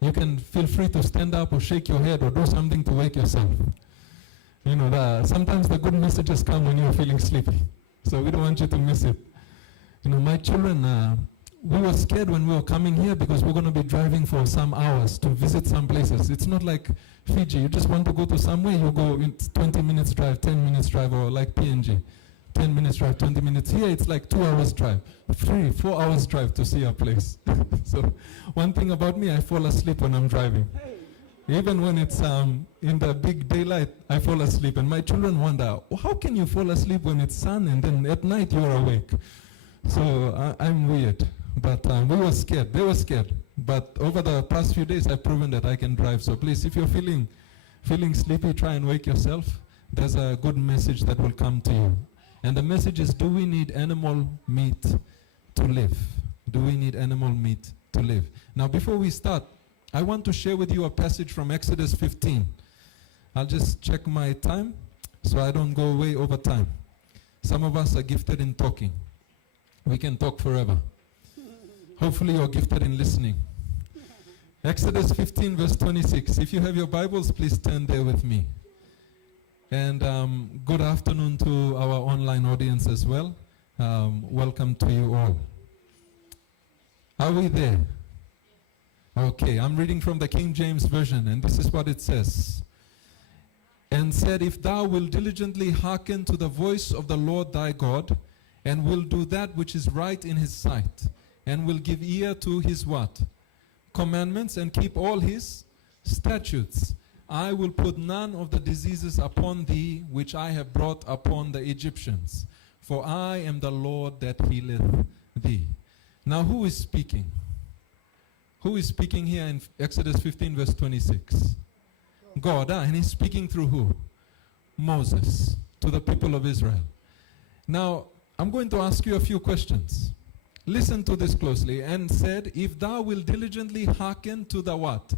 You can feel free to stand up or shake your head or do something to wake yourself. You know, sometimes the good messages come when you're feeling sleepy. So we don't want you to miss it. You know, my children, we were scared when we were coming here because we're going to be driving for some hours to visit some places. It's not like Fiji. You just want to go to somewhere, you go in 20 minutes drive, 10 minutes drive, or like PNG. 10 minutes drive, 20 minutes. Here it's like 2 hours drive, 4 hours drive to see a place. So one thing about me, I fall asleep when I'm driving. Even when it's in the big daylight, I fall asleep. And my children wonder, how can you fall asleep when it's sun and then at night you're awake? So I'm weird. But we were scared. They were scared. But over the past few days, I've proven that I can drive. So please, if you're feeling sleepy, try and wake yourself. There's a good message that will come to you. And the message is, do we need animal meat to live? Do we need animal meat to live? Now, before we start, I want to share with you a passage from Exodus 15. I'll just check my time so I don't go way over time. Some of us are gifted in talking. We can talk forever. Hopefully you're gifted in listening. Exodus 15 verse 26. If you have your Bibles, please turn there with me. And good afternoon to our online audience as well. Welcome to you all. Are we there? Okay, I'm reading from the King James Version, and this is what it says. And said, if thou wilt diligently hearken to the voice of the Lord thy God, and will do that which is right in his sight, and will give ear to his what? Commandments, and keep all his statutes, I will put none of the diseases upon thee which I have brought upon the Egyptians, for I am the Lord that healeth thee. Now who is speaking? Who is speaking here in Exodus 15 verse 26? God. And he's speaking through who? Moses, to the people of Israel. Now, I'm going to ask you a few questions. Listen to this closely. And said, if thou wilt diligently hearken to the what?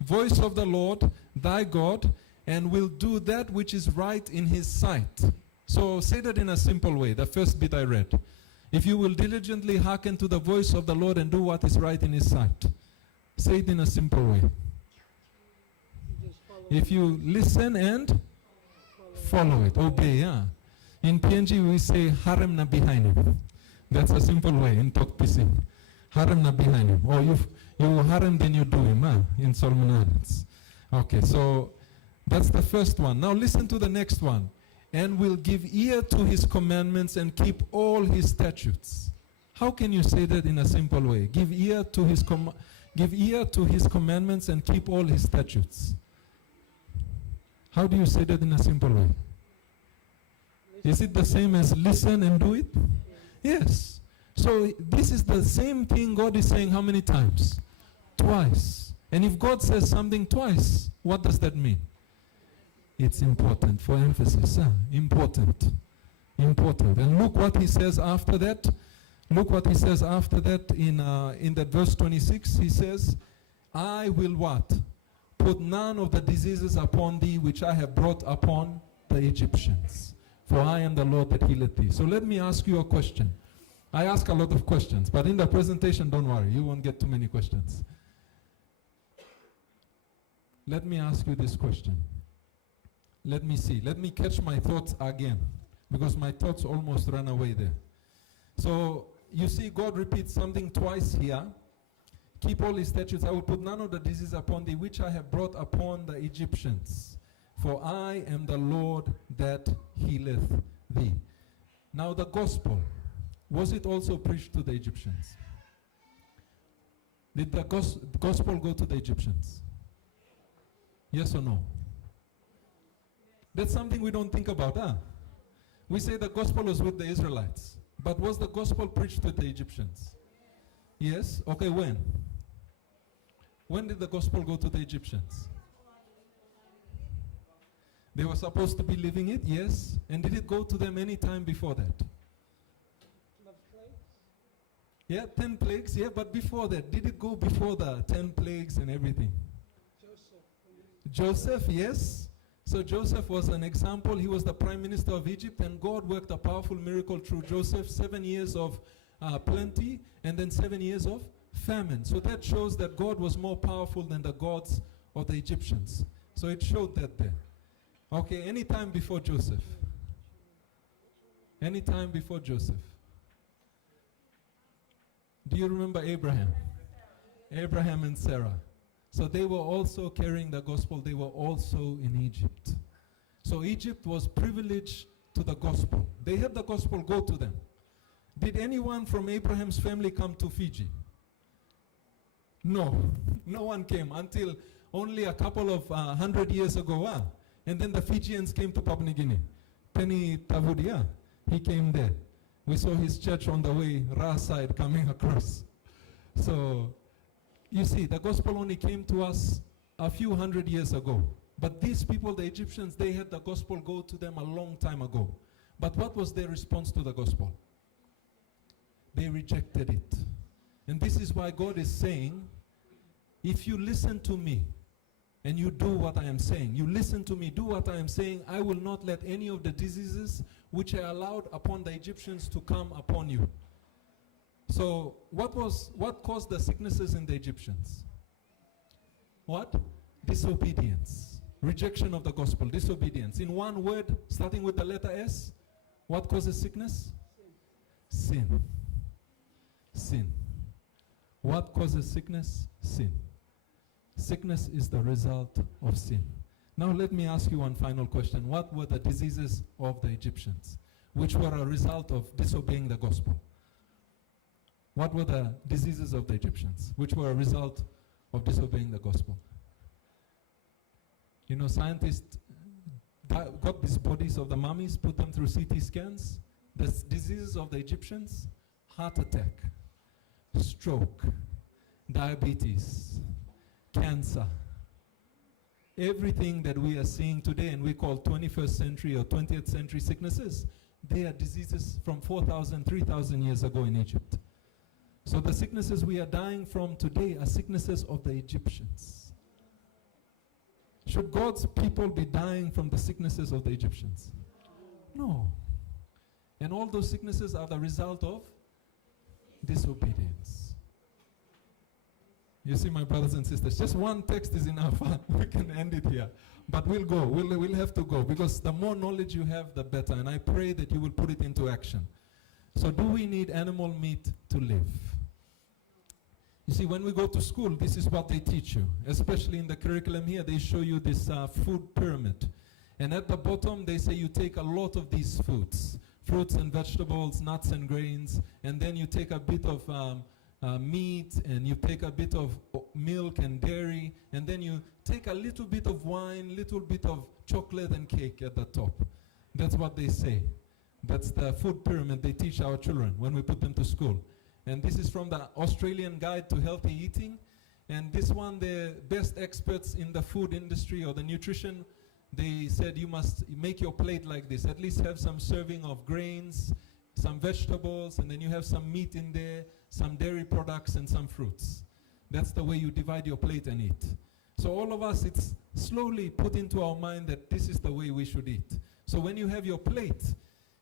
Voice of the Lord thy God, and will do that which is right in his sight. So say that in a simple way, the first bit I read. If you will diligently hearken to the voice of the Lord and do what is right in his sight. Say it in a simple way. If you listen and follow it, obey, yeah. In PNG we say, harem na behind him. That's a simple way in talk PC. Harem na behind him. Or you harem, then you do him, in Solomon Islands. Okay, so that's the first one. Now listen to the next one. And will give ear to his commandments and keep all his statutes. How can you say that in a simple way? Give ear to his commandments and keep all his statutes. How do you say that in a simple way? Is it the same as listen and do it? Yes. So this is the same thing God is saying how many times? Twice. And if God says something twice, what does that mean? It's important, for emphasis. Important. Important. And look what he says after that. Look what he says after that in that verse 26. He says, I will what? Put none of the diseases upon thee which I have brought upon the Egyptians. For I am the Lord that healeth thee. So let me ask you a question. I ask a lot of questions, but in the presentation, don't worry. You won't get too many questions. Let me ask you this question. Let me see. Let me catch my thoughts again, because my thoughts almost ran away there. So you see God repeats something twice here. Keep all his statutes. I will put none of the disease upon thee which I have brought upon the Egyptians. For I am the Lord that healeth thee. Now the gospel, was it also preached to the Egyptians? Did the gospel go to the Egyptians? Yes or no? That's something we don't think about, huh? We say the gospel was with the Israelites. But was the gospel preached to the Egyptians? Yes? Okay, when? When did the gospel go to the Egyptians? They were supposed to be living it, yes. And did it go to them any time before that? Yeah, 10 plagues, yeah, but before that, did it go before the 10 plagues and everything? Joseph, yes. So Joseph was an example. He was the prime minister of Egypt, and God worked a powerful miracle through Joseph. 7 years of plenty, and then 7 years of famine. So that shows that God was more powerful than the gods of the Egyptians. So it showed that there. Okay, any time before Joseph. Any time before Joseph. Do you remember Abraham? Abraham and Sarah. So they were also carrying the gospel. They were also in Egypt. So Egypt was privileged to the gospel. They had the gospel go to them. Did anyone from Abraham's family come to Fiji? No. No one came until only a couple of 100 years ago. And then the Fijians came to Papua New Guinea. Penny Tavudia, he came there. We saw his church on the way, Ra side, coming across. So, you see, the gospel only came to us a few hundred years ago. But these people, the Egyptians, they had the gospel go to them a long time ago. But what was their response to the gospel? They rejected it. And this is why God is saying, if you listen to me and you do what I am saying, you listen to me, do what I am saying, I will not let any of the diseases which I allowed upon the Egyptians to come upon you. So what caused the sicknesses in the Egyptians? What? Disobedience. Rejection of the gospel. Disobedience. In one word, starting with the letter S, what causes sickness? Sin. Sin. What causes sickness? Sin. Sickness is the result of sin. Now let me ask you one final question. What were the diseases of the Egyptians, which were a result of disobeying the gospel? What were the diseases of the Egyptians, which were a result of disobeying the gospel? You know, scientists got these bodies of the mummies, put them through CT scans. The diseases of the Egyptians: heart attack, stroke, diabetes, cancer. Everything that we are seeing today and we call 21st century or 20th century sicknesses, they are diseases from 4,000, 3,000 years ago in Egypt. So the sicknesses we are dying from today are sicknesses of the Egyptians. Should God's people be dying from the sicknesses of the Egyptians? No. And all those sicknesses are the result of disobedience. You see, my brothers and sisters, just one text is enough. We can end it here. But we'll go. We'll have to go, because the more knowledge you have, the better. And I pray that you will put it into action. So do we need animal meat to live? You see, when we go to school, this is what they teach you. Especially in the curriculum here, they show you this food pyramid. And at the bottom, they say you take a lot of these foods. Fruits and vegetables, nuts and grains. And then you take a bit of meat, and you take a bit of milk and dairy. And then you take a little bit of wine, little bit of chocolate and cake at the top. That's what they say. That's the food pyramid they teach our children when we put them to school. And this is from the Australian Guide to Healthy Eating. And this one, the best experts in the food industry or the nutrition, they said you must make your plate like this. At least have some serving of grains, some vegetables, and then you have some meat in there, some dairy products, and some fruits. That's the way you divide your plate and eat. So all of us, it's slowly put into our mind that this is the way we should eat. So when you have your plate,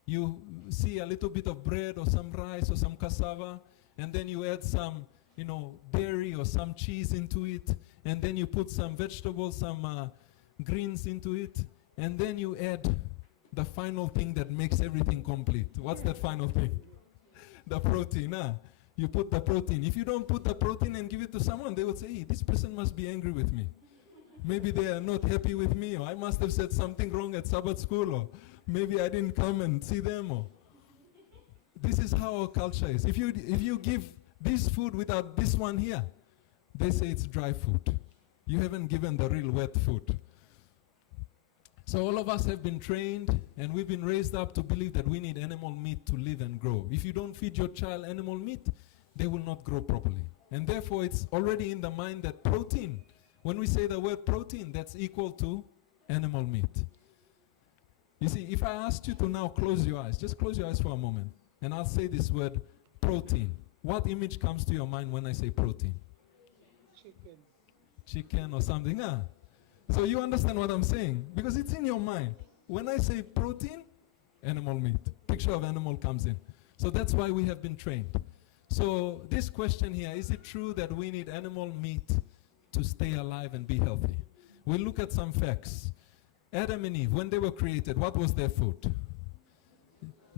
you see a little bit of bread or some rice or some cassava, and then you add some, dairy or some cheese into it, and then you put some vegetables, some greens into it, and then you add the final thing that makes everything complete. What's that final thing? The protein. You put the protein. If you don't put the protein and give it to someone, they would say, hey, this person must be angry with me. Maybe they are not happy with me, or I must have said something wrong at Sabbath school, or maybe I didn't come and see them. Or this is how our culture is. If you give this food without this one here, they say it's dry food. You haven't given the real wet food. So all of us have been trained, and we've been raised up to believe that we need animal meat to live and grow. If you don't feed your child animal meat, they will not grow properly. And therefore, it's already in the mind that protein, when we say the word protein, that's equal to animal meat. You see, if I asked you to now close your eyes, just close your eyes for a moment, and I'll say this word, protein. What image comes to your mind when I say protein? Chicken. Chicken or something, So you understand what I'm saying? Because it's in your mind. When I say protein, animal meat. Picture of animal comes in. So that's why we have been trained. So this question here, is it true that we need animal meat to stay alive and be healthy? We'll look at some facts. Adam and Eve, when they were created, what was their food?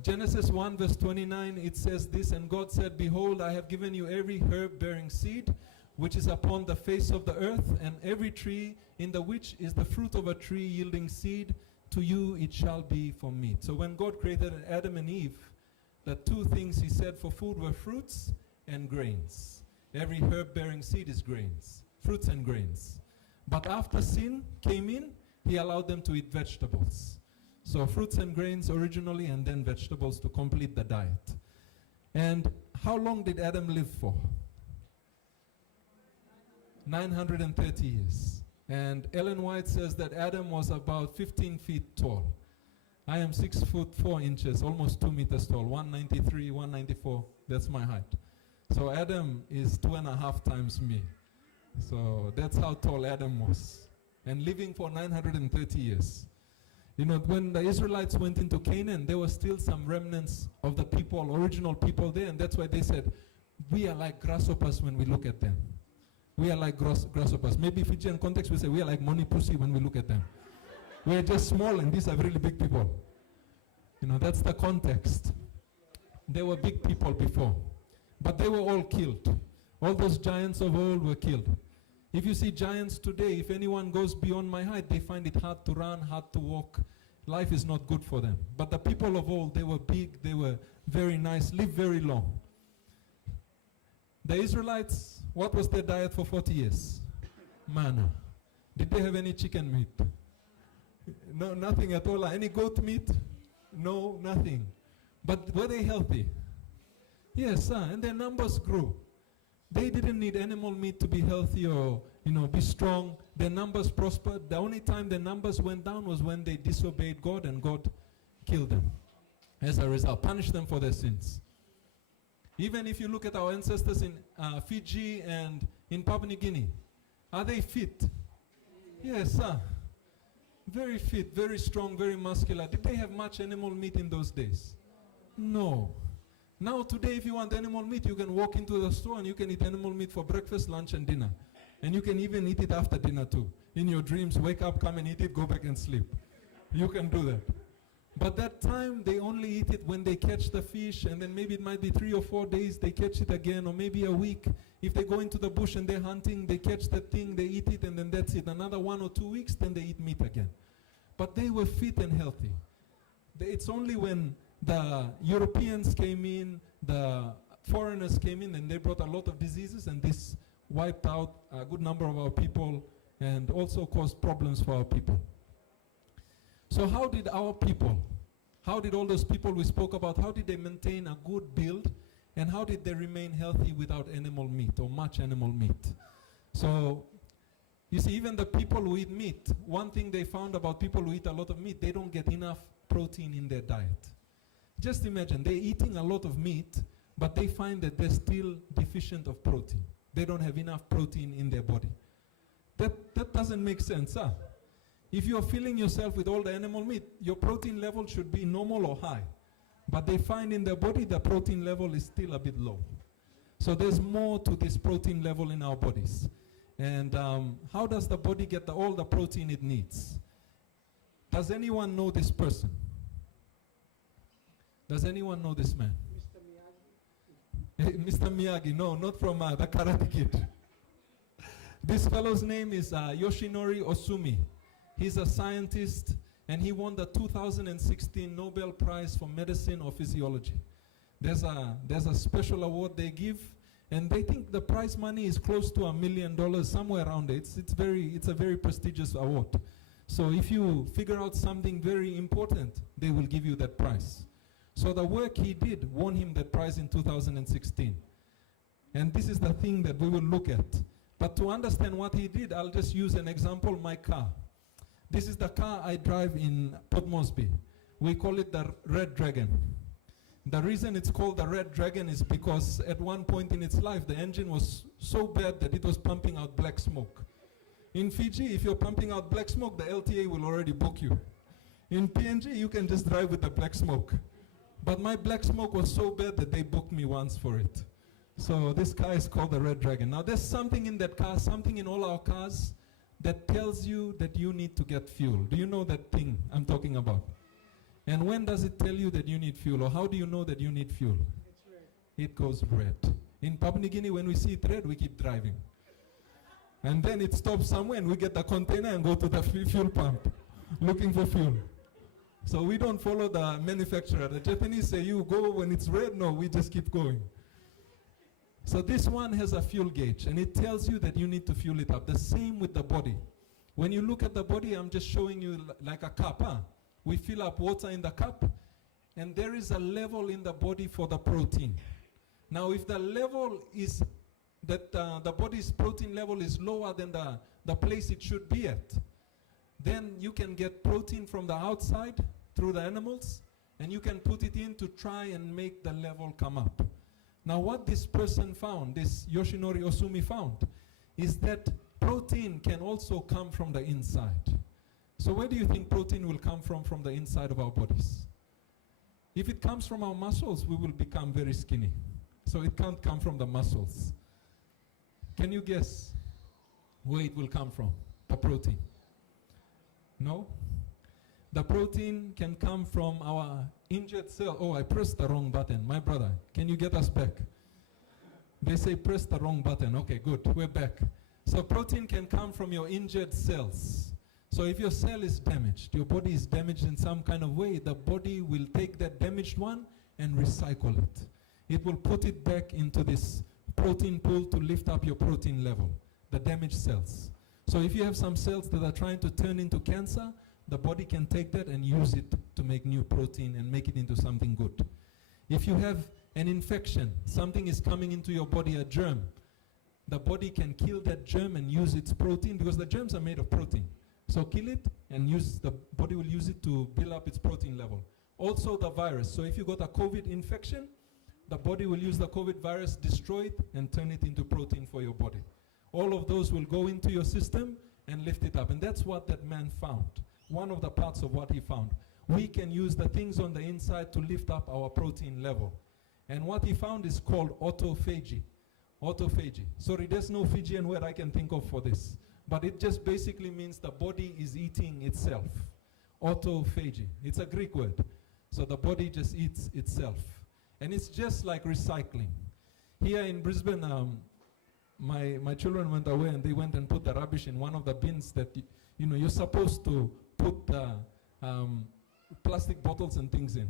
Genesis 1 verse 29, it says this, and God said, behold, I have given you every herb bearing seed, which is upon the face of the earth, and every tree in the which is the fruit of a tree yielding seed, to you it shall be for meat. So when God created Adam and Eve, the two things he said for food were fruits and grains. Every herb bearing seed is grains, fruits and grains. But after sin came in, he allowed them to eat vegetables. So fruits and grains originally, and then vegetables to complete the diet. And how long did Adam live for? 930 years. And Ellen White says that Adam was about 15 feet tall. I am 6 foot 4 inches, almost 2 meters tall, 193, 194, that's my height. So Adam is 2.5 times me. So that's how tall Adam was. And living for 930 years. You know, when the Israelites went into Canaan, there were still some remnants of the people, original people there, and that's why they said, we are like grasshoppers when we look at them. We are like grasshoppers. Maybe Fijian context we say we are like money pussy when we look at them. We are just small and these are really big people. You know, that's the context. They were big people before. But they were all killed. All those giants of old were killed. If you see giants today, if anyone goes beyond my height, they find it hard to run, hard to walk. Life is not good for them. But the people of old, they were big, they were very nice, lived very long. The Israelites, what was their diet for 40 years? Manna. Did they have any chicken meat? No, nothing at all. Any goat meat? No, nothing. But were they healthy? Yes, sir. And their numbers grew. They didn't need animal meat to be healthy or, be strong. Their numbers prospered. The only time their numbers went down was when they disobeyed God and God killed them. As a result, punished them for their sins. Even if you look at our ancestors in Fiji and in Papua New Guinea, are they fit? Yes, sir. Very fit, very strong, very muscular. Did they have much animal meat in those days? No. Now today, if you want animal meat, you can walk into the store and you can eat animal meat for breakfast, lunch, and dinner. And you can even eat it after dinner too. In your dreams, wake up, come and eat it, go back and sleep. You can do that. But that time, they only eat it when they catch the fish, and then maybe it might be 3 or 4 days, they catch it again, or maybe a week. If they go into the bush and they're hunting, they catch that thing, they eat it, and then that's it. Another 1 or 2 weeks, then they eat meat again. But they were fit and healthy. It's only when the Europeans came in, the foreigners came in, and they brought a lot of diseases, and this wiped out a good number of our people, and also caused problems for our people. So how did our people, how did all those people we spoke about, how did they maintain a good build, and how did they remain healthy without animal meat or much animal meat? So, you see, even the people who eat meat, one thing they found about people who eat a lot of meat, they don't get enough protein in their diet. Just imagine, they're eating a lot of meat, but they find that they're still deficient of protein. They don't have enough protein in their body. That doesn't make sense, huh? If you're filling yourself with all the animal meat, your protein level should be normal or high. But they find in their body the protein level is still a bit low. So there's more to this protein level in our bodies. And how does the body get all the protein it needs? Does anyone know this person? Does anyone know this man? Mr. Miyagi? Mr. Miyagi, no, not from the Karate Kid. This fellow's name is Yoshinori Osumi. He's a scientist, and he won the 2016 Nobel Prize for Medicine or Physiology. There's a special award they give, and they think the prize money is close to $1 million, somewhere around it. It's a very prestigious award. So if you figure out something very important, they will give you that prize. So the work he did won him that prize in 2016. And this is the thing that we will look at. But to understand what he did, I'll just use an example, my car. This is the car I drive in Port Moresby. We call it the Red Dragon. The reason it's called the Red Dragon is because at one point in its life, the engine was so bad that it was pumping out black smoke. In Fiji, if you're pumping out black smoke, the LTA will already book you. In PNG, you can just drive with the black smoke. But my black smoke was so bad that they booked me once for it. So this car is called the Red Dragon. Now there's something in that car, something in all our cars that tells you that you need to get fuel. Do you know that thing I'm talking about? And when does it tell you that you need fuel? Or how do you know that you need fuel? It's red. It goes red. In Papua New Guinea, when we see it red, we keep driving. And then it stops somewhere and we get the container and go to the fuel pump looking for fuel. So we don't follow the manufacturer. The Japanese say you go when it's red. No, we just keep going. So this one has a fuel gauge and it tells you that you need to fuel it up. The same with the body. When you look at the body, I'm just showing you like a cup. Huh? We fill up water in the cup and there is a level in the body for the protein. Now if the level is that the body's protein level is lower than the place it should be at, then you can get protein from the outside through the animals and you can put it in to try and make the level come up. Now what this person found, this Yoshinori Osumi found, is that protein can also come from the inside. So where do you think protein will come from the inside of our bodies? If it comes from our muscles, we will become very skinny. So it can't come from the muscles. Can you guess where it will come from, the protein? No? The protein can come from our injured cell. Oh, I pressed the wrong button. My brother, can you get us back? They say press the wrong button. Okay, good. We're back. So protein can come from your injured cells. So if your cell is damaged, your body is damaged in some kind of way, the body will take that damaged one and recycle it. It will put it back into this protein pool to lift up your protein level, the damaged cells. So if you have some cells that are trying to turn into cancer, the body can take that and use it to make new protein and make it into something good. If you have an infection, something is coming into your body, a germ, the body can kill that germ and use its protein because the germs are made of protein. So kill it and the body will use it to build up its protein level. Also the virus. So if you got a COVID infection, the body will use the COVID virus, destroy it, and turn it into protein for your body. All of those will go into your system and lift it up. And that's what that man found. One of the parts of what he found. We can use the things on the inside to lift up our protein level. And what he found is called autophagy. Autophagy. Sorry, there's no Fijian word I can think of for this. But it just basically means the body is eating itself. Autophagy. It's a Greek word. So the body just eats itself. And it's just like recycling. Here in Brisbane, my children went away and they went and put the rubbish in one of the bins that you're supposed to put plastic bottles and things in.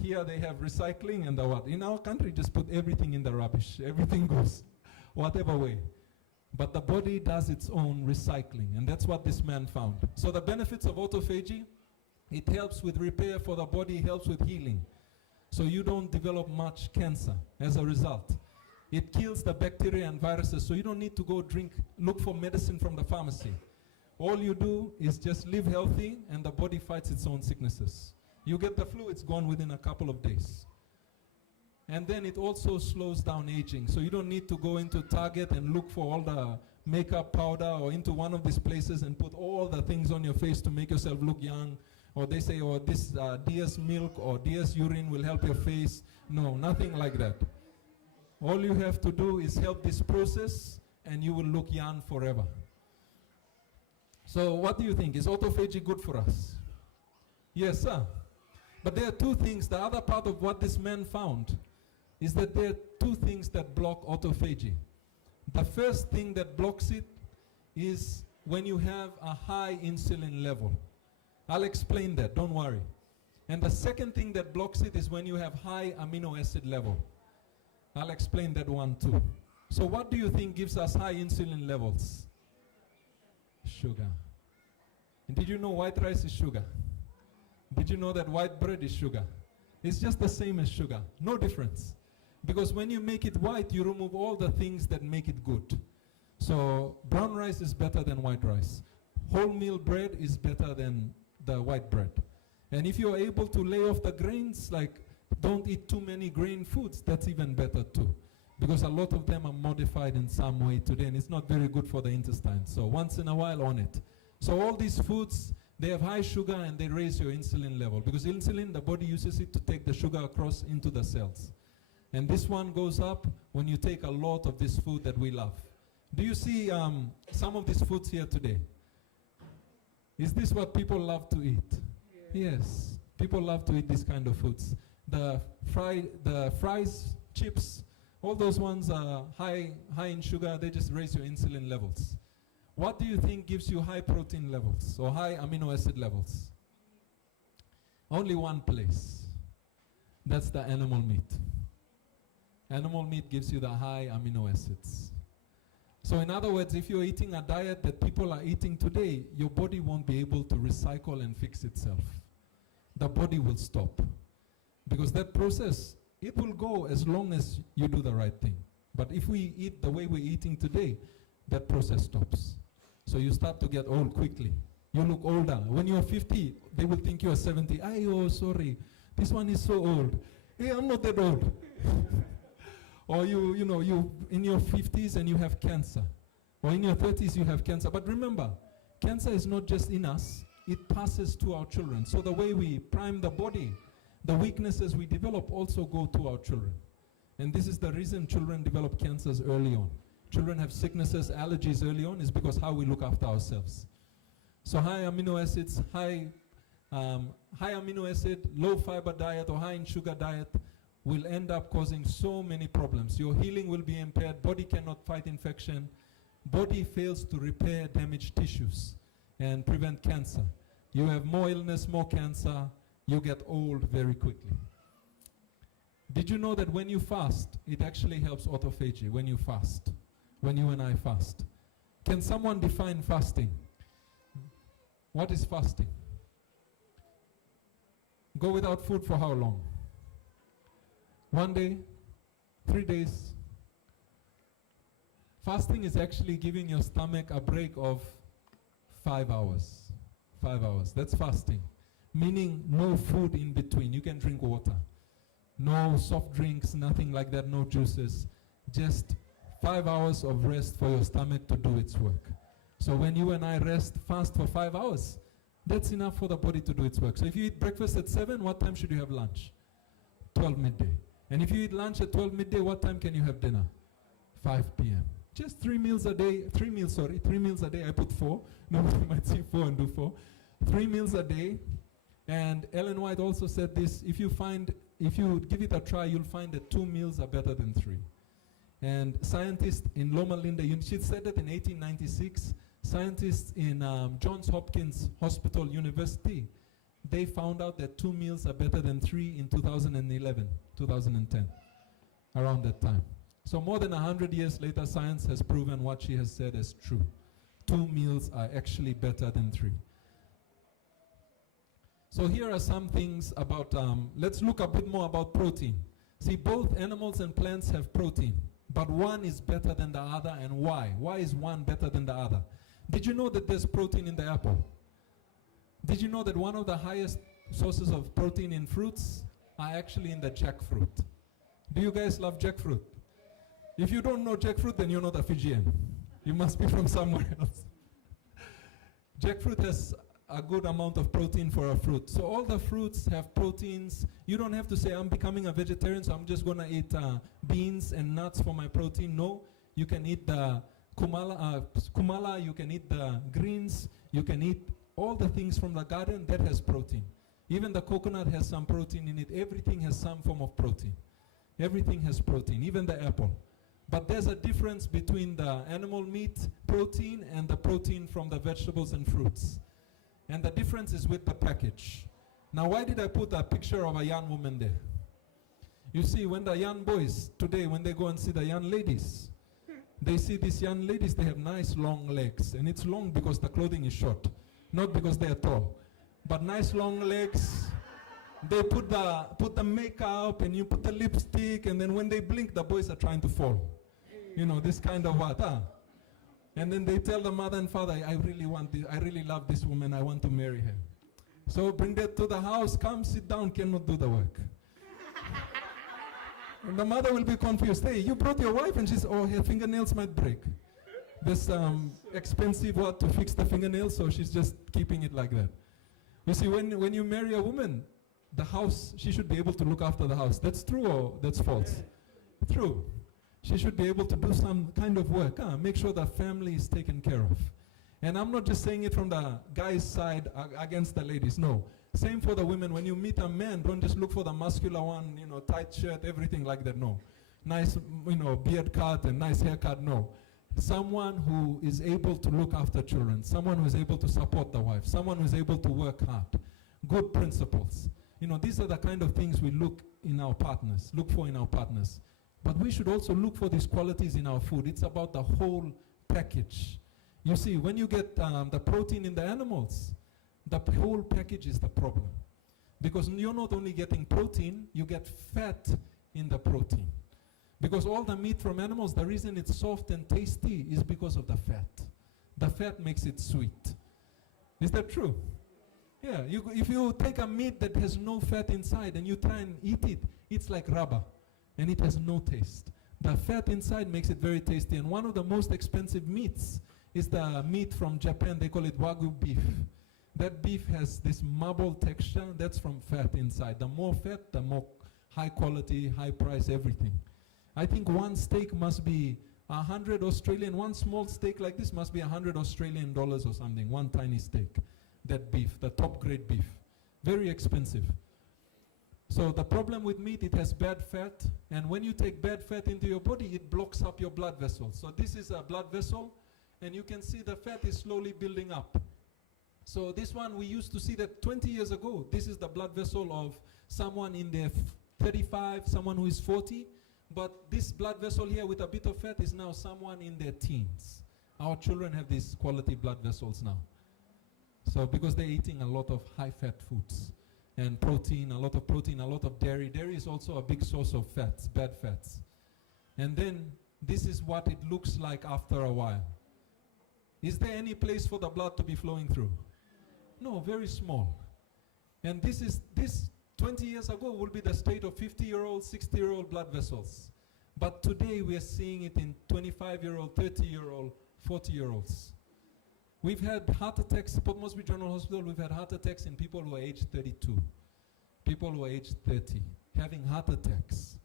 Here they have recycling and the what. In our country, just put everything in the rubbish. Everything goes whatever way. But the body does its own recycling, and that's what this man found. So the benefits of autophagy, it helps with repair for the body, helps with healing. So you don't develop much cancer as a result. It kills the bacteria and viruses, so you don't need to go look for medicine from the pharmacy. All you do is just live healthy and the body fights its own sicknesses. You get the flu, it's gone within a couple of days. And then it also slows down aging. So you don't need to go into Target and look for all the makeup powder or into one of these places and put all the things on your face to make yourself look young. Or they say, oh, this deer's milk or deer's urine will help your face. No, nothing like that. All you have to do is help this process and you will look young forever. So what do you think? Is autophagy good for us? Yes, sir. But there are two things. The other part of what this man found is that there are two things that block autophagy. The first thing that blocks it is when you have a high insulin level. I'll explain that, don't worry. And the second thing that blocks it is when you have high amino acid level. I'll explain that one too. So what do you think gives us high insulin levels? Sugar. And did you know white rice is sugar? Did you know that white bread is sugar? It's just the same as sugar, no difference. Because when you make it white, you remove all the things that make it good. So brown rice is better than white rice. Wholemeal bread is better than the white bread. And if you are able to lay off the grains, like don't eat too many grain foods, that's even better too. Because a lot of them are modified in some way today and it's not very good for the intestine. So once in a while on it. So all these foods, they have high sugar and they raise your insulin level. Because insulin, the body uses it to take the sugar across into the cells. And this one goes up when you take a lot of this food that we love. Do you see some of these foods here today? Is this what people love to eat? Yes. People love to eat this kind of foods. The fries, chips, all those ones are high in sugar. They just raise your insulin levels. What do you think gives you high protein levels or high amino acid levels? Only one place. That's the animal meat. Animal meat gives you the high amino acids. So in other words, if you're eating a diet that people are eating today, your body won't be able to recycle and fix itself. The body will stop. Because that process, it will go as long as you do the right thing. But if we eat the way we're eating today, that process stops. So you start to get old quickly. You look older. When you're 50, they will think you're 70. Oh, sorry, this one is so old. Hey, I'm not that old. Or you in your 50s and you have cancer. Or in your 30s you have cancer. But remember, cancer is not just in us, it passes to our children. So the way we prime the body, the weaknesses we develop also go to our children. And this is the reason children develop cancers early on. Children have sicknesses, allergies early on is because how we look after ourselves. So high amino acids, high amino acid, low fiber diet or high in sugar diet will end up causing so many problems. Your healing will be impaired, body cannot fight infection, body fails to repair damaged tissues and prevent cancer. You have more illness, more cancer, you get old very quickly. Did you know that when you fast, it actually helps autophagy when you fast, when you and I fast? Can someone define fasting? What is fasting? Go without food for how long? 1 day, 3 days. Fasting is actually giving your stomach a break of 5 hours. 5 hours, that's fasting. Meaning no food in between, you can drink water. No soft drinks, nothing like that, no juices. Just 5 hours of rest for your stomach to do its work. So when you and I fast for 5 hours, that's enough for the body to do its work. So if you eat breakfast at 7, what time should you have lunch? 12 midday. And if you eat lunch at 12 midday, what time can you have dinner? 5 p.m. Just 3 meals a day, 3 meals a day. I put 4. Nobody might see 4 and do 4. 3 meals a day. And Ellen White also said this, if you give it a try, you'll find that 2 meals are better than 3. And scientists in Loma Linda, she said that in 1896, scientists in Johns Hopkins Hospital University, they found out that 2 meals are better than 3 in 2011, 2010, around that time. So more than 100 years later, science has proven what she has said as true. 2 meals are actually better than 3. So here are some things about, let's look a bit more about protein. See, both animals and plants have protein, but one is better than the other, and why? Why is one better than the other? Did you know that there's protein in the apple? Did you know that one of the highest sources of protein in fruits are actually in the jackfruit? Do you guys love jackfruit? If you don't know jackfruit, then you're not a Fijian. You must be from somewhere else. Jackfruit has a good amount of protein for a fruit. So all the fruits have proteins. You don't have to say, I'm becoming a vegetarian, so I'm just going to eat beans and nuts for my protein. No, you can eat the kumala, you can eat the greens, you can eat all the things from the garden that has protein. Even the coconut has some protein in it. Everything has some form of protein. Everything has protein, even the apple. But there's a difference between the animal meat protein and the protein from the vegetables and fruits. And the difference is with the package. Now, why did I put a picture of a young woman there? You see, when the young boys today, when they go and see the young ladies, they see these young ladies, they have nice long legs. And it's long because the clothing is short, not because they are tall. But nice long legs. They put the makeup and you put the lipstick, and then when they blink, the boys are trying to fall. You know, this kind of what, huh? And then they tell the mother and father, I really want this, I really love this woman, I want to marry her. So bring that to the house, come sit down, cannot do the work. And the mother will be confused. Hey, you brought your wife, and she's, oh, her fingernails might break. There's expensive what to fix the fingernails, so she's just keeping it like that. You see, when you marry a woman, the house, she should be able to look after the house. That's true or that's false? through. She should be able to do some kind of work, make sure the family is taken care of. And I'm not just saying it from the guy's side against the ladies, no. Same for the women. When you meet a man, don't just look for the muscular one, tight shirt, everything like that, no. Nice, beard cut and nice haircut, no. Someone who is able to look after children, someone who is able to support the wife, someone who is able to work hard, good principles. These are the kind of things we look for in our partners. But we should also look for these qualities in our food. It's about the whole package. You see, when you get the protein in the animals, the whole package is the problem. Because you're not only getting protein, you get fat in the protein. Because all the meat from animals, the reason it's soft and tasty is because of the fat. The fat makes it sweet. Is that true? Yeah, if you take a meat that has no fat inside and you try and eat it, it's like rubber and it has no taste. The fat inside makes it very tasty, and one of the most expensive meats is the meat from Japan. They call it Wagyu beef. That beef has this marble texture. That's from fat inside. The more fat, the more high quality, high price, everything. I think one steak must be 100 Australian, one small steak like this must be 100 Australian dollars or something, one tiny steak. That beef, the top grade beef. Very expensive. So the problem with meat, it has bad fat, and when you take bad fat into your body, it blocks up your blood vessels. So this is a blood vessel, and you can see the fat is slowly building up. So this one, we used to see that 20 years ago. This is the blood vessel of someone in their 35, someone who is 40. But this blood vessel here with a bit of fat is now someone in their teens. Our children have these quality blood vessels now. So because they're eating a lot of high-fat foods and protein, a lot of dairy. Dairy is also a big source of fats, bad fats. And then this is what it looks like after a while. Is there any place for the blood to be flowing through? No, very small. And this 20 years ago will be the state of 50-year-old, 60-year-old blood vessels. But today we are seeing it in 25-year-old, 30-year-old, 40-year-olds. We've had heart attacks, Port Moresby General Hospital, we've had heart attacks in people who are aged 32, people who are aged 30, having heart attacks.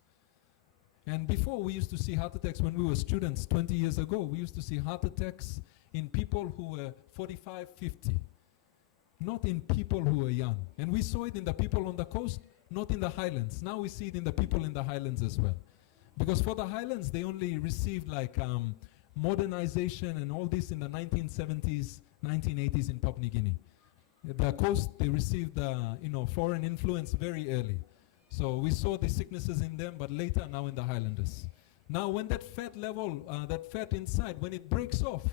And before, we used to see heart attacks when we were students 20 years ago. We used to see heart attacks in people who were 45, 50, not in people who were young. And we saw it in the people on the coast, not in the highlands. Now we see it in the people in the highlands as well. Because for the highlands, they only received like modernization and all this in the 1970s, 1980s in Papua New Guinea. The coast, they received foreign influence very early. So we saw the sicknesses in them, but later now in the highlanders. Now when that fat level, that fat inside, when it breaks off,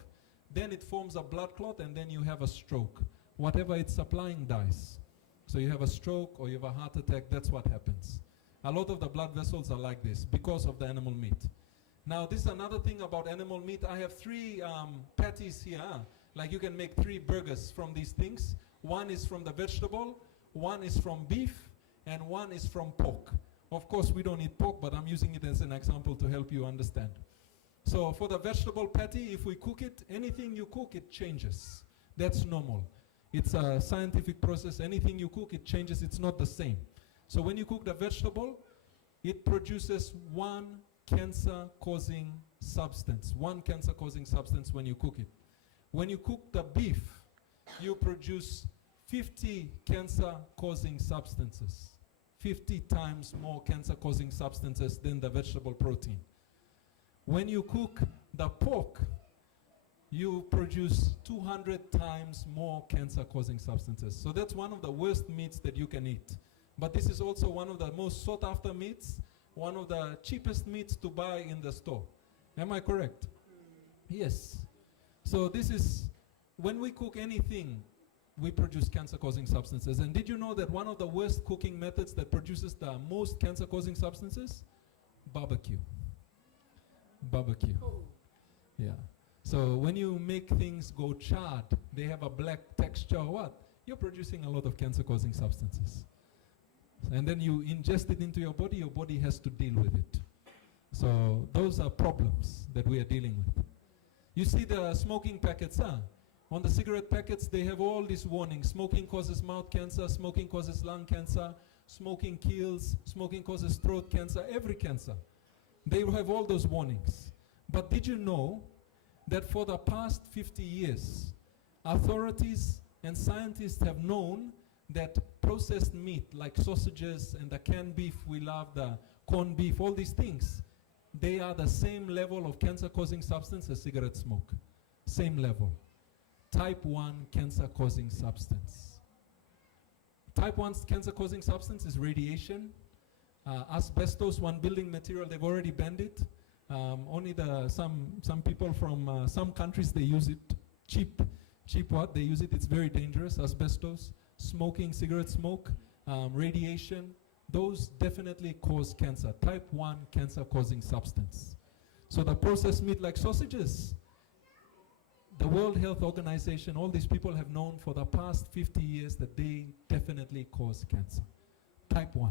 then it forms a blood clot and then you have a stroke. Whatever it's supplying dies. So you have a stroke or you have a heart attack, that's what happens. A lot of the blood vessels are like this because of the animal meat. Now this is another thing about animal meat. I have 3 patties here. Like you can make 3 burgers from these things. One is from the vegetable, one is from beef, and one is from pork. Of course we don't eat pork, but I'm using it as an example to help you understand. So for the vegetable patty, if we cook it, anything you cook, it changes. That's normal. It's a scientific process. Anything you cook, it changes. It's not the same. So when you cook the vegetable, it produces one cancer-causing substance. One cancer-causing substance when you cook it. When you cook the beef, you produce 50 cancer-causing substances. 50 times more cancer-causing substances than the vegetable protein. When you cook the pork, you produce 200 times more cancer-causing substances. So that's one of the worst meats that you can eat. But this is also one of the most sought-after meats, one of the cheapest meats to buy in the store. Am I correct? Yes. So this is, when we cook anything, we produce cancer-causing substances. And did you know that one of the worst cooking methods that produces the most cancer-causing substances? Barbecue. Barbecue. Oh. Yeah. So when you make things go charred, they have a black texture or what? You're producing a lot of cancer-causing substances. And then you ingest it into your body has to deal with it. So those are problems that we are dealing with. You see the smoking packets, on the cigarette packets, they have all these warnings. Smoking causes mouth cancer, smoking causes lung cancer, smoking kills, smoking causes throat cancer, every cancer. They have all those warnings. But did you know that for the past 50 years, authorities and scientists have known that processed meat like sausages and the canned beef we love, the corned beef, all these things, they are the same level of cancer-causing substance as cigarette smoke. Same level. Type 1 cancer-causing substance. Type 1 cancer-causing substance is radiation. Asbestos, one building material, they've already banned it. Only some people from some countries, they use it cheap what? They use it, it's very dangerous. Asbestos, smoking, cigarette smoke, radiation, those definitely cause cancer. Type 1 cancer-causing substance. So the processed meat like sausages, the World Health Organization, all these people have known for the past 50 years that they definitely cause cancer. Type 1.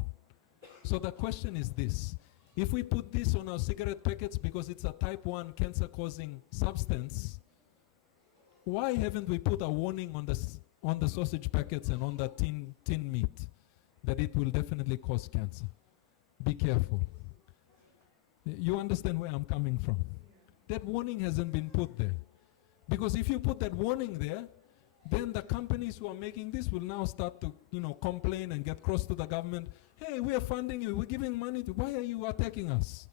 So the question is this: if we put this on our cigarette packets because it's a type 1 cancer-causing substance, why haven't we put a warning on the sausage packets and on the tin meat that it will definitely cause cancer? Be careful. You understand where I'm coming from? That warning hasn't been put there. Because if you put that warning there, then the companies who are making this will now start to, complain and get cross to the government. Hey, we are funding you, we're giving money to, why are you attacking us?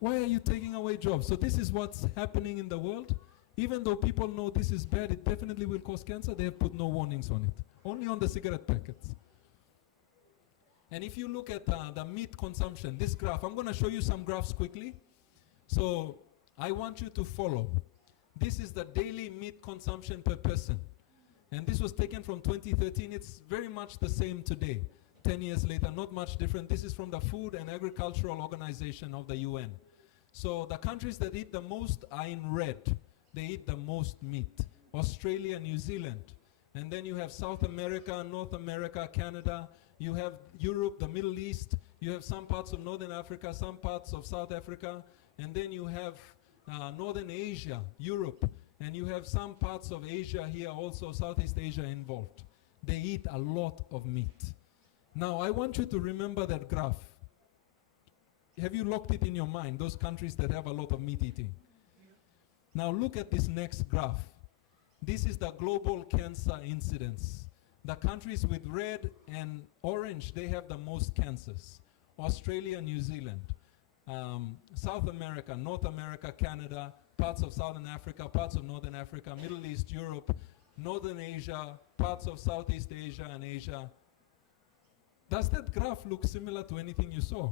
Why are you taking away jobs? So this is what's happening in the world. Even though people know this is bad, it definitely will cause cancer, they have put no warnings on it. Only on the cigarette packets. And if you look at the meat consumption, this graph, I'm going to show you some graphs quickly. So I want you to follow. This is the daily meat consumption per person. And this was taken from 2013. It's very much the same today, 10 years later, not much different. This is from the Food and Agricultural Organization of the UN. So the countries that eat the most are in red. They eat the most meat. Australia, New Zealand. And then you have South America, North America, Canada. You have Europe, the Middle East. You have some parts of Northern Africa, some parts of South Africa. And then you have Northern Asia, Europe, and you have some parts of Asia here also, Southeast Asia involved. They eat a lot of meat. Now, I want you to remember that graph. Have you locked it in your mind, those countries that have a lot of meat eating? Now, look at this next graph. This is the global cancer incidence. The countries with red and orange, they have the most cancers. Australia, New Zealand. South America, North America, Canada, parts of Southern Africa, parts of Northern Africa, Middle East, Europe, Northern Asia, parts of Southeast Asia and Asia. Does that graph look similar to anything you saw?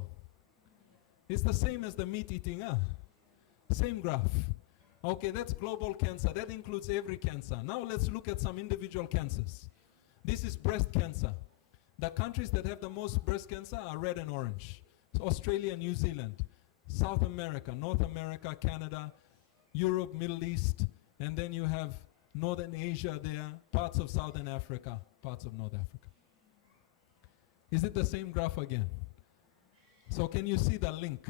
It's the same as the meat eating, huh? Same graph. Okay, that's global cancer. That includes every cancer. Now let's look at some individual cancers. This is breast cancer. The countries that have the most breast cancer are red and orange. Australia, New Zealand, South America, North America, Canada, Europe, Middle East, and then you have Northern Asia there, parts of Southern Africa, parts of North Africa. Is it the same graph again? So can you see the link?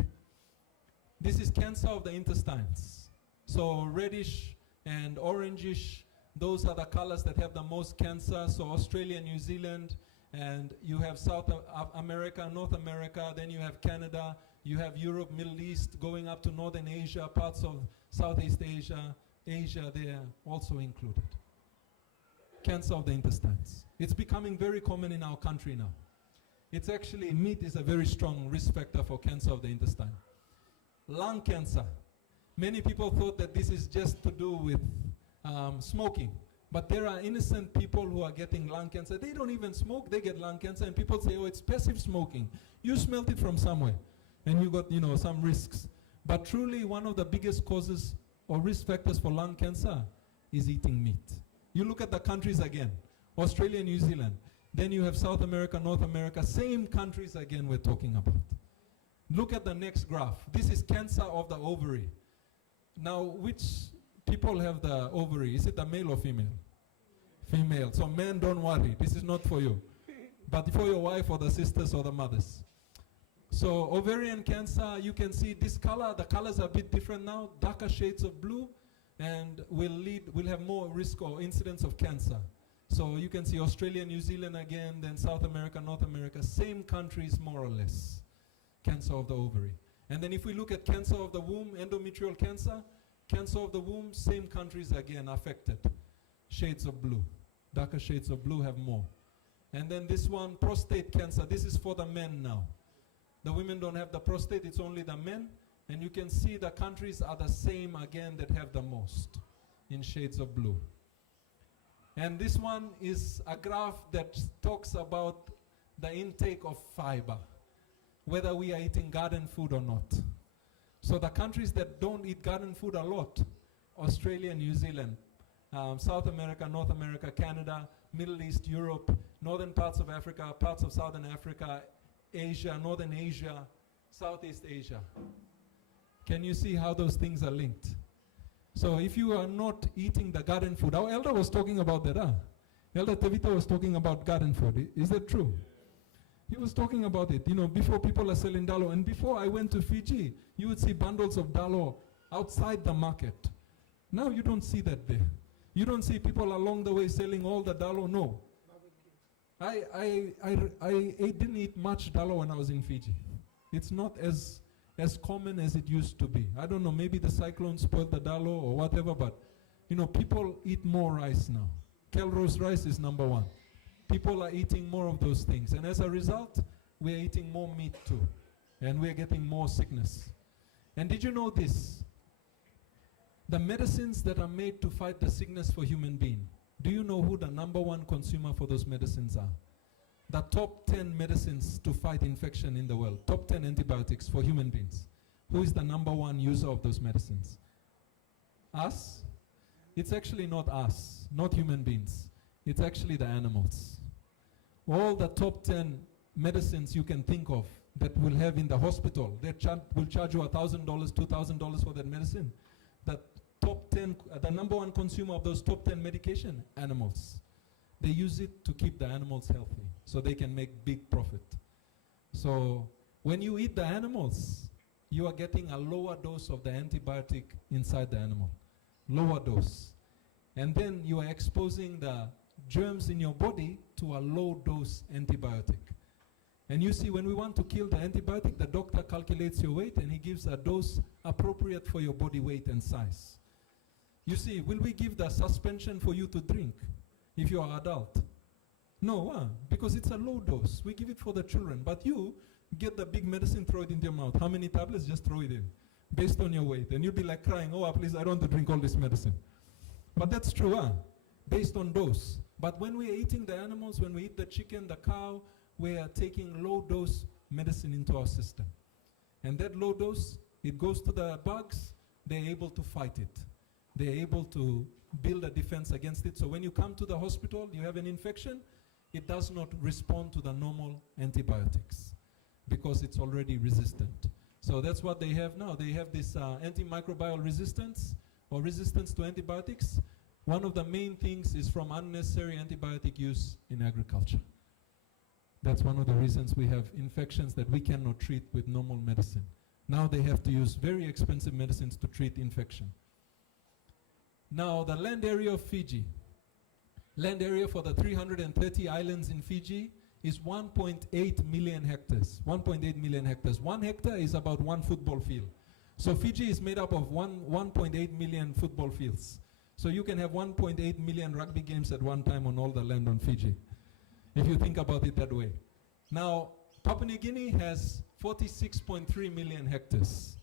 This is cancer of the intestines. So reddish and orangish, those are the colors that have the most cancer. So Australia, New Zealand, and you have South America, North America, then you have Canada, you have Europe, Middle East, going up to Northern Asia, parts of Southeast Asia, Asia there also included. Cancer of the intestines. It's becoming very common in our country now. It's actually, meat is a very strong risk factor for cancer of the intestine. Lung cancer. Many people thought that this is just to do with smoking. But there are innocent people who are getting lung cancer. They don't even smoke, they get lung cancer, and people say, oh, it's passive smoking. You smelled it from somewhere, and you got, some risks. But truly, one of the biggest causes or risk factors for lung cancer is eating meat. You look at the countries again, Australia, New Zealand. Then you have South America, North America, same countries again we're talking about. Look at the next graph. This is cancer of the ovary. Now, which people have the ovary? Is it a male or female? Female. So men, don't worry. This is not for you. But for your wife or the sisters or the mothers. So ovarian cancer, you can see this color. The colors are a bit different now. Darker shades of blue. And will have more risk or incidence of cancer. So you can see Australia, New Zealand again, then South America, North America. Same countries more or less. Cancer of the ovary. And then if we look at cancer of the womb, endometrial cancer, cancer of the womb, same countries again affected. Shades of blue. Darker shades of blue have more. And then this one, prostate cancer, this is for the men now. The women don't have the prostate, it's only the men. And you can see the countries are the same again that have the most in shades of blue. And this one is a graph that talks about the intake of fiber, whether we are eating garden food or not. So the countries that don't eat garden food a lot, Australia, New Zealand, South America, North America, Canada, Middle East, Europe, northern parts of Africa, parts of Southern Africa, Asia, Northern Asia, Southeast Asia. Can you see how those things are linked? So if you are not eating the garden food, our elder was talking about that, huh? Elder Tevita was talking about garden food. Is that true? He was talking about it. You know, before people are selling dalo, and before I went to Fiji, you would see bundles of dalo outside the market. Now you don't see that there. You don't see people along the way selling all the dalo, no. I didn't eat much dalo when I was in Fiji. It's not as common as it used to be. I don't know, maybe the cyclone spoiled the dalo or whatever, but you know, people eat more rice now. Kelrose rice is number one. People are eating more of those things, and as a result, we're eating more meat too, and we're getting more sickness. And did you know this? The medicines that are made to fight the sickness for human being, do you know who the number one consumer for those medicines are? The top 10 medicines to fight infection in the world, top 10 antibiotics for human beings. Who is the number one user of those medicines? Us? It's actually not us, not human beings. It's actually the animals. All the top 10 medicines you can think of that we'll have in the hospital, they will charge you $1,000, $2,000 for that medicine. The top 10, the number one consumer of those top 10 medication, animals. They use it to keep the animals healthy, so they can make big profit. So when you eat the animals, you are getting a lower dose of the antibiotic inside the animal. Lower dose. And then you are exposing the germs in your body to a low dose antibiotic. And you see, when we want to kill the antibiotic, the doctor calculates your weight and he gives a dose appropriate for your body weight and size. You see, will we give the suspension for you to drink if you are adult? No, because it's a low dose. We give it for the children. But you get the big medicine, throw it into your mouth. How many tablets? Just throw it in, based on your weight. And you'll be like crying, oh, please, I don't want to drink all this medicine. But that's true, based on dose. But when we are eating the animals, when we eat the chicken, the cow, we are taking low dose medicine into our system. And that low dose, it goes to the bugs, they're able to fight it. They're able to build a defense against it. So when you come to the hospital, you have an infection, it does not respond to the normal antibiotics because it's already resistant. So that's what they have now. They have this antimicrobial resistance or resistance to antibiotics. One of the main things is from unnecessary antibiotic use in agriculture. That's one of the reasons we have infections that we cannot treat with normal medicine. Now they have to use very expensive medicines to treat infection. Now the land area of Fiji, land area for the 330 islands in Fiji is 1.8 million hectares. 1.8 million hectares. 1 hectare is about 1 football field. So Fiji is made up of 1.8 million football fields. So you can have 1.8 million rugby games at one time on all the land on Fiji, if you think about it that way. Now, Papua New Guinea has 46.3 million hectares.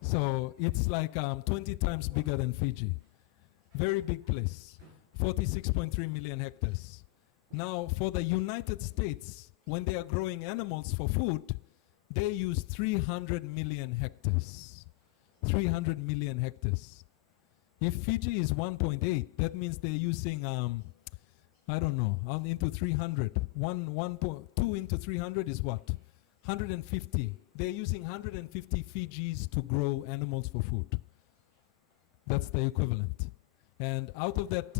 So it's like 20 times bigger than Fiji. Very big place, 46.3 million hectares. Now, for the United States, when they are growing animals for food, they use 300 million hectares. 300 million hectares. If Fiji is 1.8, that means they're using, I don't know, into 300. 2 into 300 is what? 150. They're using 150 Fijis to grow animals for food. That's the equivalent. And out of that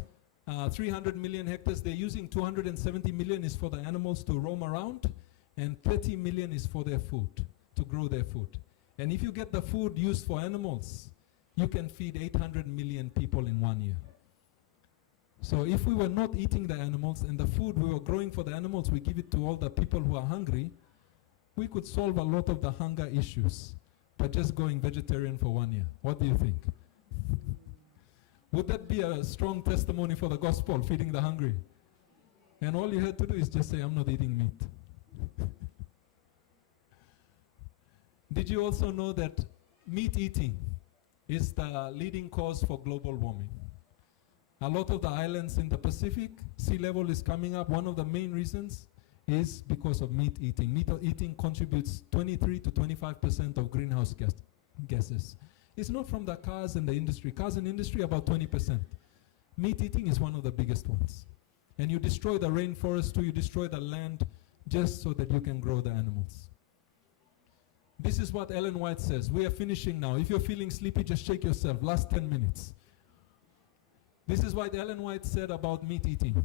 300 million hectares, they're using 270 million is for the animals to roam around, and 30 million is for their food, to grow their food. And if you get the food used for animals, you can feed 800 million people in 1 year. So if we were not eating the animals and the food we were growing for the animals, we give it to all the people who are hungry, we could solve a lot of the hunger issues. by just going vegetarian for 1 year. What do you think? Would that be a strong testimony for the gospel, feeding the hungry? And all you had to do is just say, I'm not eating meat. Did you also know that meat eating is the leading cause for global warming? A lot of the islands in the Pacific, sea level is coming up. One of the main reasons is because of meat eating. Meat eating contributes 23 to 25% of greenhouse gases. It's not from the cars and the industry. Cars and industry, about 20%. Meat eating is one of the biggest ones. And you destroy the rainforest too, you destroy the land just so that you can grow the animals. This is what Ellen White says. We are finishing now. If you're feeling sleepy, just shake yourself. Last 10 minutes. This is what Ellen White said about meat eating.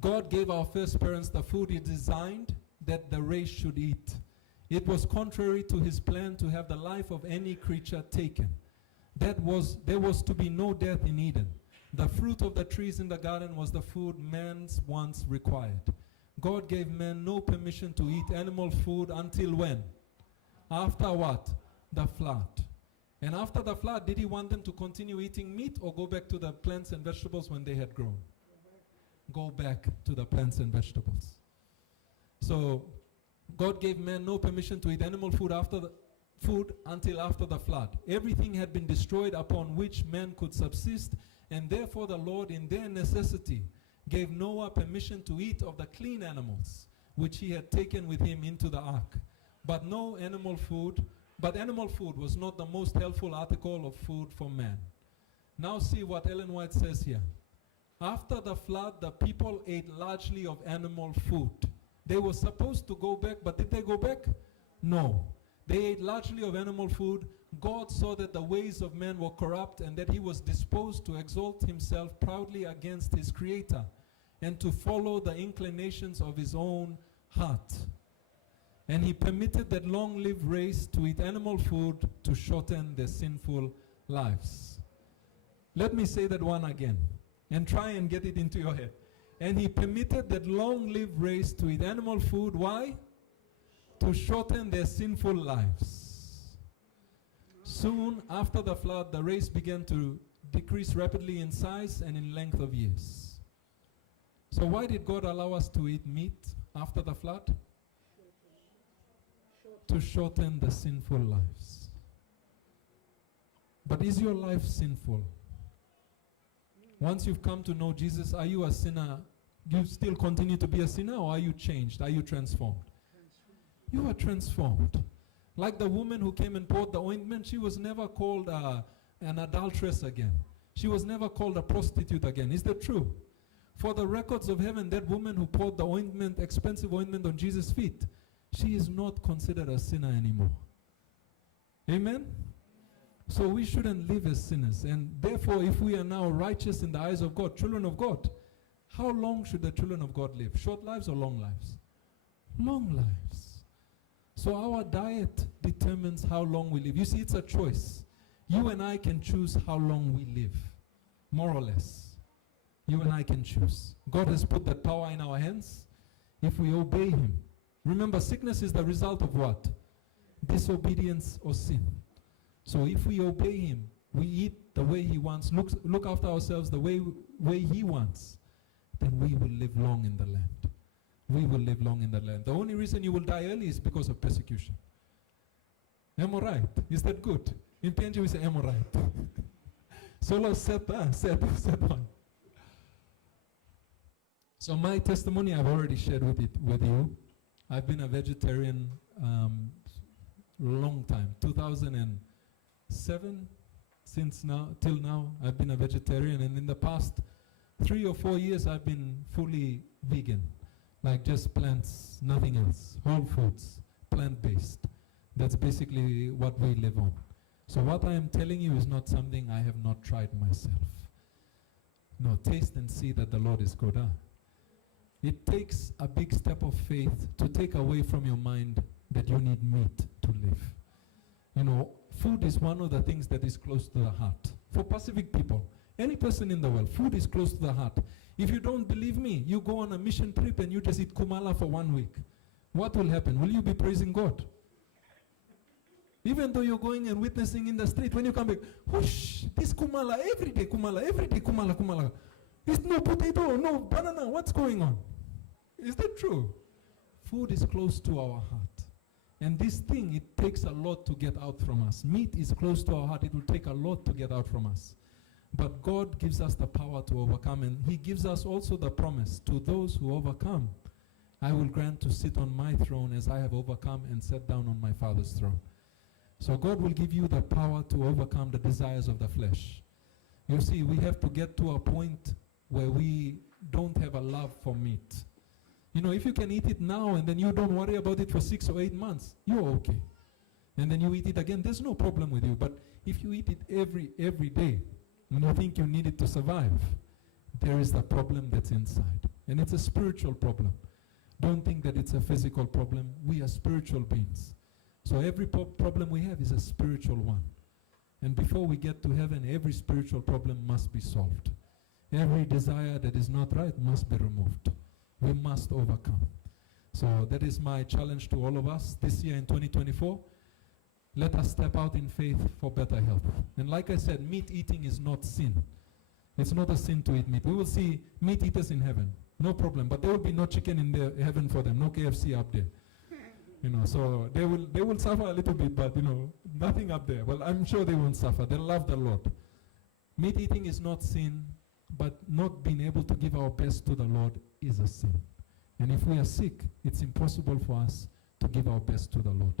God gave our first parents the food He designed that the race should eat. It was contrary to His plan to have the life of any creature taken. There was to be no death in Eden. The fruit of the trees in the garden was the food man's wants required. God gave man no permission to eat animal food until when? After what? The flood. And after the flood, did He want them to continue eating meat or go back to the plants and vegetables when they had grown? Go back to the plants and vegetables. So God gave man no permission to eat animal food until after the flood. Everything had been destroyed upon which man could subsist, and therefore the Lord in their necessity gave Noah permission to eat of the clean animals which He had taken with him into the ark. But animal food was not the most helpful article of food for man. Now see what Ellen White says here. After the flood, the people ate largely of animal food. They were supposed to go back, but did they go back? No. They ate largely of animal food. God saw that the ways of man were corrupt and that He was disposed to exalt Himself proudly against His Creator and to follow the inclinations of His own heart. And He permitted that long-lived race to eat animal food to shorten their sinful lives. Let me say that one again and try and get it into your head. And He permitted that long-lived race to eat animal food. Why? To shorten their sinful lives. Soon after the flood, the race began to decrease rapidly in size and in length of years. So why did God allow us to eat meat after the flood? To shorten the sinful lives. But is your life sinful? Once you've come to know Jesus, are you a sinner? Do you still continue to be a sinner, or are you changed? Are you transformed? You are transformed. Like the woman who came and poured the ointment, she was never called an adulteress again. She was never called a prostitute again. Is that true? For the records of heaven, that woman who poured the ointment, expensive ointment on Jesus' feet, she is not considered a sinner anymore. Amen? So we shouldn't live as sinners. And therefore, if we are now righteous in the eyes of God, children of God, how long should the children of God live? Short lives or long lives? Long lives. So our diet determines how long we live. You see, it's a choice. You and I can choose how long we live, more or less. You and I can choose. God has put that power in our hands if we obey Him. Remember, sickness is the result of what? Disobedience or sin. So if we obey Him, we eat the way He wants, look after ourselves the way He wants, then we will live long in the land. We will live long in the land. The only reason you will die early is because of persecution. Am I right? Is that good? In PNG we say, am I right? Solo set one. So my testimony I've already shared with you. I've been a vegetarian long time, 2007, till now I've been a vegetarian, and in the past 3 or 4 years I've been fully vegan, like just plants, nothing else, whole foods, plant-based. That's basically what we live on. So what I am telling you is not something I have not tried myself. No, taste and see that the Lord is good. Huh? It takes a big step of faith to take away from your mind that you need meat to live. You know, food is one of the things that is close to the heart. For Pacific people, any person in the world, food is close to the heart. If you don't believe me, you go on a mission trip and you just eat kumala for 1 week. What will happen? Will you be praising God? Even though you're going and witnessing in the street, when you come back, whoosh, this kumala, every day kumala. It's no potato, no banana, what's going on? Is that true? Food is close to our heart. And this thing, it takes a lot to get out from us. Meat is close to our heart. It will take a lot to get out from us. But God gives us the power to overcome, and He gives us also the promise, to those who overcome, I will grant to sit on my throne as I have overcome and sat down on my Father's throne. So God will give you the power to overcome the desires of the flesh. You see, we have to get to a point where we don't have a love for meat. You know, if you can eat it now and then you don't worry about it for 6 or 8 months, you're okay. And then you eat it again, there's no problem with you. But if you eat it every day, and you think you need it to survive, there is a problem that's inside. And it's a spiritual problem. Don't think that it's a physical problem. We are spiritual beings. So every problem we have is a spiritual one. And before we get to heaven, every spiritual problem must be solved. Every desire that is not right must be removed. We must overcome. So that is my challenge to all of us this year in 2024. Let us step out in faith for better health. And like I said, meat eating is not sin. It's not a sin to eat meat. We will see meat eaters in heaven. No problem. But there will be no chicken in the heaven for them. No KFC up there. You know, so they will suffer a little bit, but you know, nothing up there. Well, I'm sure they won't suffer. They love the Lord. Meat eating is not sin, but not being able to give our best to the Lord is a sin. And if we are sick, it's impossible for us to give our best to the Lord.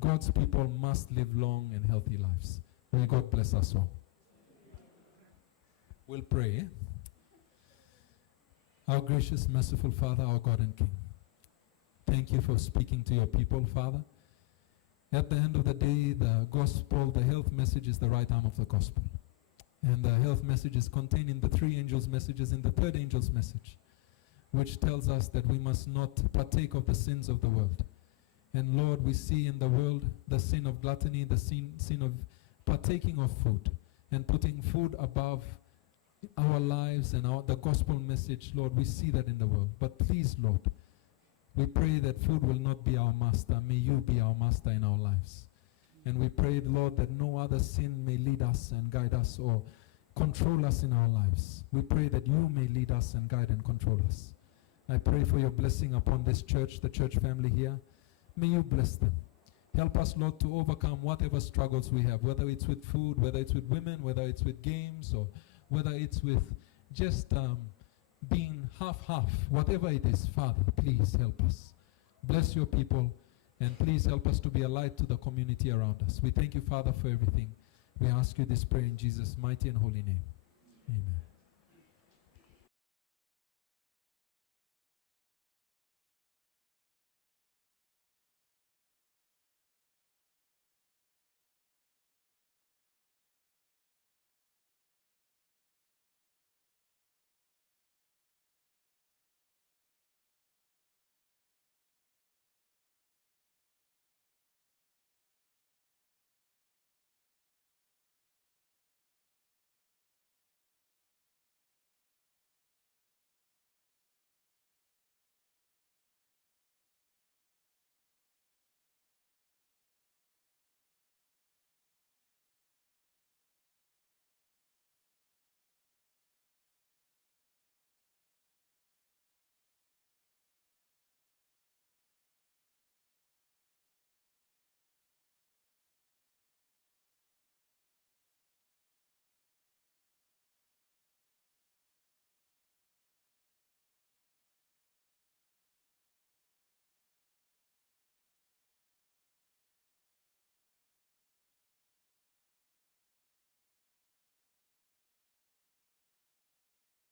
God's people must live long and healthy lives. May God bless us all. We'll pray. Our gracious, merciful Father, our God and King, thank you for speaking to your people, Father. At the end of the day, the gospel, the health message is the right arm of the gospel. And the health message is contained in the 3 angels' messages, in the 3rd angel's message, which tells us that we must not partake of the sins of the world. And Lord, we see in the world the sin of gluttony, the sin of partaking of food, and putting food above our lives and the gospel message. Lord, we see that in the world. But please, Lord, we pray that food will not be our master. May you be our master in our lives. And we pray, Lord, that no other sin may lead us and guide us or control us in our lives. We pray that you may lead us and guide and control us. I pray for your blessing upon this church, the church family here. May you bless them. Help us, Lord, to overcome whatever struggles we have, whether it's with food, whether it's with women, whether it's with games, or whether it's with just being half-half. Whatever it is, Father, please help us. Bless your people, and please help us to be a light to the community around us. We thank you, Father, for everything. We ask you this prayer in Jesus' mighty and holy name. Amen.